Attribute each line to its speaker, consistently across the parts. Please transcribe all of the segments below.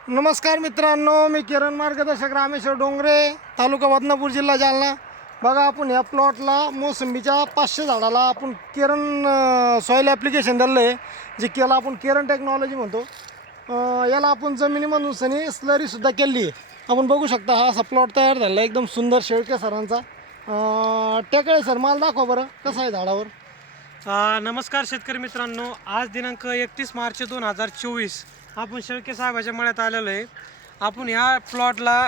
Speaker 1: नमस्कार मित्रांनो, मी किरण मार्गदर्शक रामेश्वर डोंगरे, तालुका बदनापूर, जिल्हा जालना. बघा, आपण या प्लॉटला मोसंबीच्या 500 झाडाला आपण केरन सॉईल ॲप्लिकेशन दिलं आहे, जे केलं आपण केरन टेक्नॉलॉजी म्हणतो. याला आपण जमिनीमधून सनी स्लरीसुद्धा केली आहे. आपण बघू शकता, हा असा प्लॉट तयार झाला एकदम सुंदर शेळके सरांचा. टेकळे सर, माल दाखवा बरं कसा आहे झाडावर.
Speaker 2: नमस्कार शेतकरी मित्रांनो, आज दिनांक 31 मार्च 2024 आपण शेळके साहेबाच्या मळ्यात आलेलो आहे. आपण ह्या प्लॉटला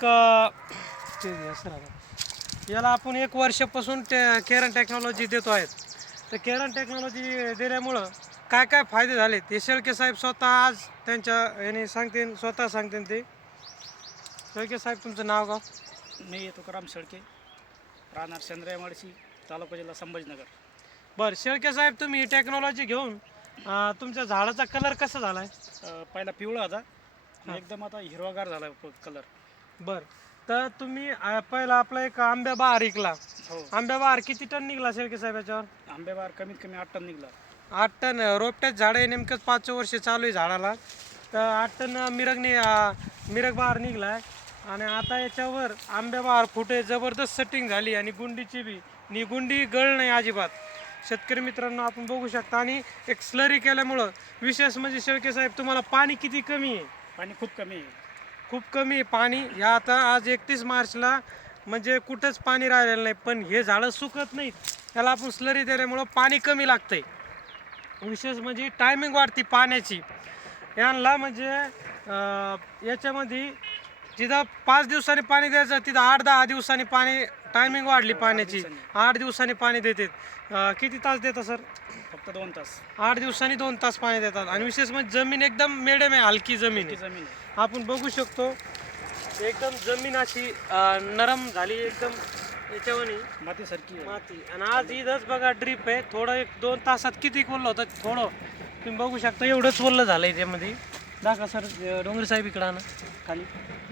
Speaker 2: याला आपण 1 वर्षापासून केरन टेक्नॉलॉजी देतो आहेत. तर केरन टेक्नॉलॉजी दिल्यामुळं काय काय फायदे झाले ते शेळके साहेब स्वतः आज त्यांच्या याने स्वतः सांगतील ते. शेळके साहेब, तुमचं नाव गाव?
Speaker 3: मी तुकाराम शेळके, राहणार चंद्रयामाडशी, तालुका जिल्हा संभाजीनगर.
Speaker 2: बरं शेळके साहेब, तुम्ही ही टेक्नॉलॉजी घेऊन तुमच्या झाडाचा कलर कसा झाला आहे?
Speaker 3: पहिला पिवळा होता, एकदम आता हिरवागार झाला कलर.
Speaker 2: बरं, तर तुम्ही पहिला आपला एक आंब्या बहार ऐकला.
Speaker 3: हो,
Speaker 2: आंब्या बहार किती टन निघला शेळके साहेब याच्यावर?
Speaker 3: आंबेबार कमीत कमी 8 टन निघला.
Speaker 2: 8 टन. रोपट्यात झाड आहे, नेमकंच 5 वर्ष चालू आहे झाडाला. तर 8 टन मिरग बहार निघला आहे. आणि आता याच्यावर आंब्या बहार फुटे जबरदस्त सेटिंग झाली आणि गुंडीची बी गुंडी गळ नाही अजिबात. शेतकरी मित्रांनो, आपण बघू शकता. आणि एक स्लरी केल्यामुळं विशेष म्हणजे शेळके साहेब, तुम्हाला पाणी किती कमी आहे?
Speaker 3: पाणी खूप कमी आहे.
Speaker 2: खूप कमी आहे पाणी. ह्या आता आज 31 मार्चला म्हणजे कुठंच पाणी राहिलेलं नाही, पण हे झाडं सुकत नाहीत. त्याला आपण स्लरी दिल्यामुळं पाणी कमी लागतंय. विशेष म्हणजे टायमिंग वाढती पाण्याची यांना. म्हणजे याच्यामध्ये जिथं 5 दिवसांनी पाणी द्यायचं तिथं 8-10 दिवसांनी पाणी टायमिंग वाढली पाण्याची. 8 दिवसांनी पाणी देतात. किती तास देतात सर?
Speaker 3: फक्त 2 तास.
Speaker 2: 8 दिवसांनी 2 तास पाणी देतात. आणि विशेष म्हणजे जमीन एकदम मिडियम आहे, हलकी जमीन आहे.
Speaker 3: जमीन
Speaker 2: आपण बघू शकतो एकदम जमीन अशी नरम झाली, एकदम याच्यावनी
Speaker 3: मातीसारखी
Speaker 2: माती. आणि आज इथंच बघा ड्रीप आहे. थोडं 1-2 तासात किती ओलं होतं थोडं तुम्ही बघू शकता. एवढंच ओलं झालं आहे त्यामध्ये. दाखवा सर, डोंगरे साहेब इकडं आणा खाली.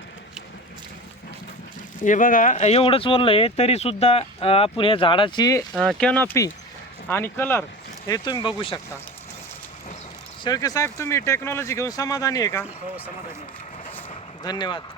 Speaker 2: हे बघा, एवढंच ओलं आहे तरीसुद्धा आपण या झाडाची कॅनॉपी आणि कलर हे तुम्ही बघू शकता. शेळके साहेब, तुम्ही टेक्नॉलॉजी घेऊन समाधानी आहे का?
Speaker 3: हो, समाधानी आहे.
Speaker 2: धन्यवाद.